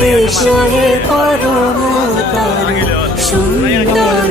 পেশোয়ে পরমতার সুন্দর